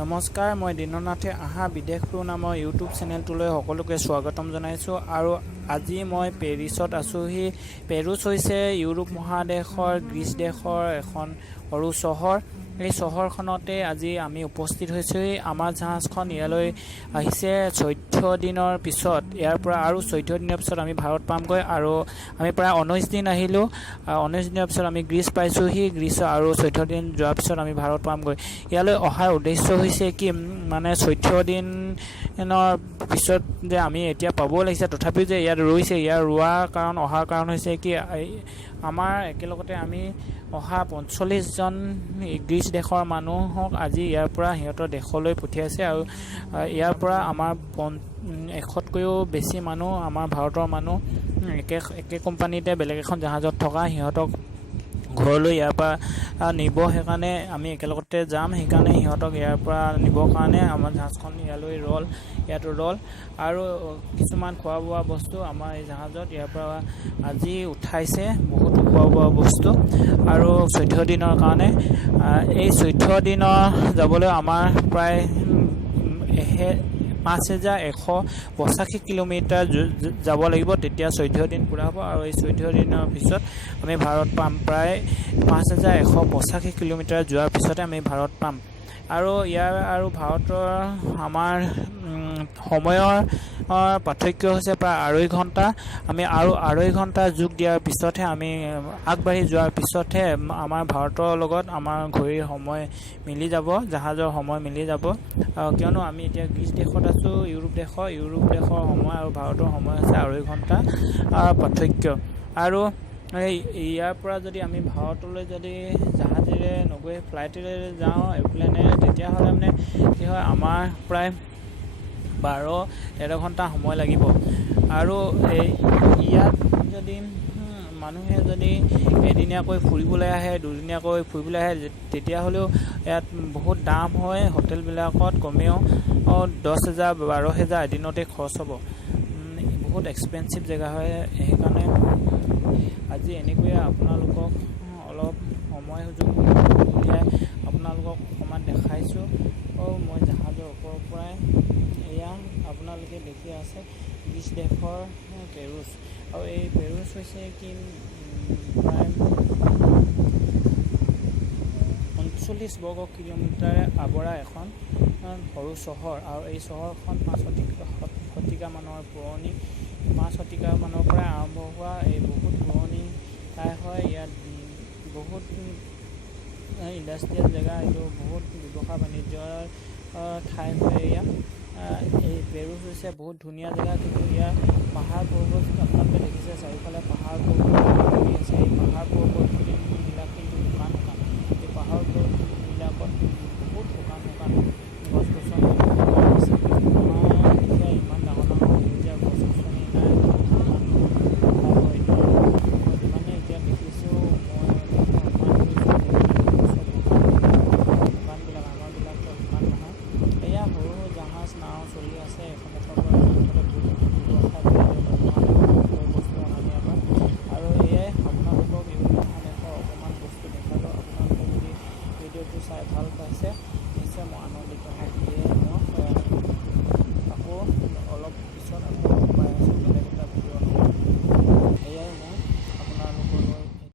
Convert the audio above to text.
নমস্কাৰ, মই দিননাথে আহা বিদেশটো নামৰ ইউটিউব চেনেলটোলৈ সকলোকে স্বাগতম জনাইছোঁ। আৰু আজি মই পেৰিছত আছোঁহি। পেৰিছ হৈছে ইউৰোপ মহাদেশৰ গ্ৰীচ দেশৰ এখন সৰু চহৰ। এই চহৰখনতে আজি আমি উপস্থিত হৈছোঁহি। আমাৰ জাহাজখন ইয়ালৈ আহিছে 14 দিনৰ পিছত। ইয়াৰ পৰা আৰু 14 দিনৰ পিছত আমি ভাৰত পামগৈ। আৰু আমি প্ৰায় 19 দিন আহিলোঁ। 19 দিনৰ পিছত আমি গ্ৰীচ পাইছোঁহি। গ্ৰীচ আৰু 14 দিন যোৱাৰ পিছত আমি ভাৰত পামগৈ। ইয়ালৈ অহাৰ উদ্দেশ্য হৈছে কি, মানে 14 দিনৰ পিছত যে আমি এতিয়া পাব লাগিছে, তথাপিও যে ইয়াত ৰৈছে, ইয়াৰ অহাৰ কাৰণ হৈছে কি, আমাৰ একেলগতে আমি অহা 45জন গ্ৰীচ দেশৰ মানুহক আজি ইয়াৰ পৰা সিহঁতৰ দেশলৈ পঠিয়াইছে। আৰু ইয়াৰ পৰা আমাৰ 100তকৈও বেছি মানুহ, আমাৰ ভাৰতৰ মানুহ একে কোম্পানীতে বেলেগ এখন জাহাজত থকা সিহঁতক ঘৰলৈ ইয়াৰ পৰা নিব। সেইকাৰণে আমি একেলগতে যাম। সেইকাৰণে সিহঁতক ইয়াৰ পৰা নিবৰ কাৰণে আমাৰ জাহাজখন ইয়াত ৰল আৰু কিছুমান খোৱা বোৱা বস্তু আমাৰ এই জাহাজত ইয়াৰ পৰা আজি উঠাইছে, বহুতো খোৱা বোৱা বস্তু। আৰু 14 দিনৰ কাৰণে এই 14 দিনৰ যাবলৈ আমাৰ প্ৰায় 5185 কিলোমিটাৰ যাব লাগিব, তেতিয়া 14 দিন পূৰা হ'ব। আৰু এই 14 দিনৰ পিছত আমি ভাৰত পাম। প্ৰায় 5185 কিলোমিটাৰ যোৱাৰ পিছতে আমি ভাৰত পাম। আৰু ভাৰতৰ আমাৰ সময়ৰ পাৰ্থক্য হৈছে প্ৰায় 2.5 ঘণ্টা। আমি আৰু 2.5 ঘণ্টা যোগ দিয়াৰ পিছতহে, আমি আগবাঢ়ি যোৱাৰ পিছতহে আমাৰ ভাৰতৰ লগত আমাৰ ঘড়ীৰ সময় মিলি যাব, জাহাজৰ সময় মিলি যাব। কিয়নো আমি এতিয়া গ্ৰীচ দেশত আছোঁ, ইউৰোপ দেশৰ সময় আৰু ভাৰতৰ সময় আছে 2.5 ঘণ্টা পাৰ্থক্য। আৰু ইয়াৰ পৰা যদি আমি ভাৰতলৈ যদি জাহাজেৰে নগৈ ফ্লাইটেৰে যাওঁ, এৰোপ্লেনেৰে, তেতিয়াহ'লে মানে কি হয়, আমাৰ প্ৰায় 12-13 ঘণ্টা সময় লাগিব। আৰু ইয়াত যদি মানুহে যদি এদিনীয়াকৈ ফুৰিবলৈ আহে, দুদিনীয়াকৈ ফুৰিবলৈ আহে, তেতিয়াহ'লেও ইয়াত বহুত দাম হয়। হোটেলবিলাকত কমেও 10,000 12,000 এদিনতে খৰচ হ'ব। বহুত এক্সপেঞ্চিভ জেগা হয়। সেইকাৰণে আজি এনেকৈয়ে আপোনালোকক অলপ সময় সুযোগ উলিয়াই আপোনালোকক অকণমান দেখাইছোঁ। মই জাহাজৰ ওপৰৰ পৰাই, এয়া আপোনালোকে দেখি আছে গ্ৰীচ দেশৰ পেৰিছ। আৰু এই পেৰিছ হৈছে কি, প্ৰায় 39 বৰ্গ কিলোমিটাৰে আৱৰা এখন সৰু চহৰ। আৰু এই চহৰখন 5 শতিকা মানৰ পুৰণি। 5 শতিকা মানৰ পৰা আৰম্ভ হোৱা এই বহুত পুৰণি ঠাই হয়। ইয়াত বহুত ইণ্ডাষ্ট্ৰিয়েল জেগা, এইটো বহুত ব্যৱসায় বাণিজ্যৰ ঠাই হয়। এই পেৰিছ হৈছে বহুত ধুনীয়া জেগা, কিন্তু ইয়াৰ পাহাৰ পৰ্বত আপোনালোকে দেখিছে, চাৰিওফালে পাহাৰ পৰ্বত আছে। এই পাহাৰ পৰ্বতবিলাক কিন্তু ইমান